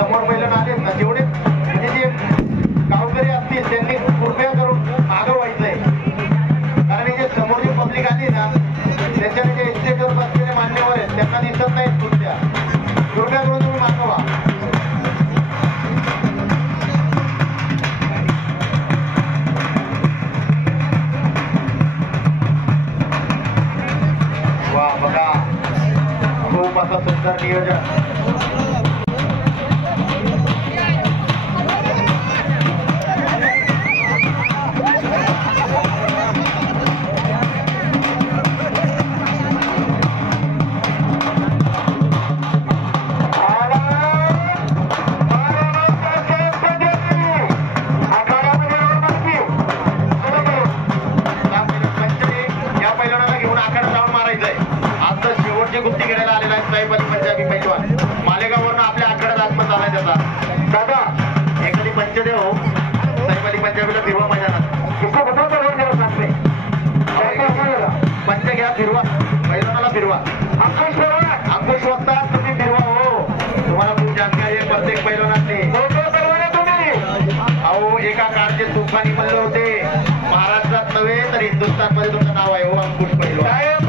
समोर पहिलं आले ना जेवढे म्हणजे जे गावकरी असतील त्यांनी कृपया करून मागं व्हायचंय, कारण हे जे समोर जी पब्लिक आली ना त्याच्याने जे स्टेजवर बसलेले मान्यवर आहेत त्यांना दिसत नाहीत खुर्च्या, कृपया करून तुम्ही मागं व्हा. वा बघा खूप असं सुंदर नियोजन. गुप्ती करायला आलेला आहे साहेब अली पंजाबी पैलवान मालेगाववरून आपल्या आखाड्यात आत्मत आलाय त्याचा. दादा एखादी पंचदेव साहेब अली पंजाबीला फिरवा मैदानात पंच घ्या फिरवा पैलवानाला फिरवा. अंकुश वक्ता तुम्ही फिरवा. हो तुम्हाला खूप जानकारी आहे प्रत्येक पैलवानातली. अहो एका काळचे तुफानी मल्ल होते महाराष्ट्रात नव्हे तर हिंदुस्थान मध्ये तुमचं नाव आहे हो अंकुश पैलवान.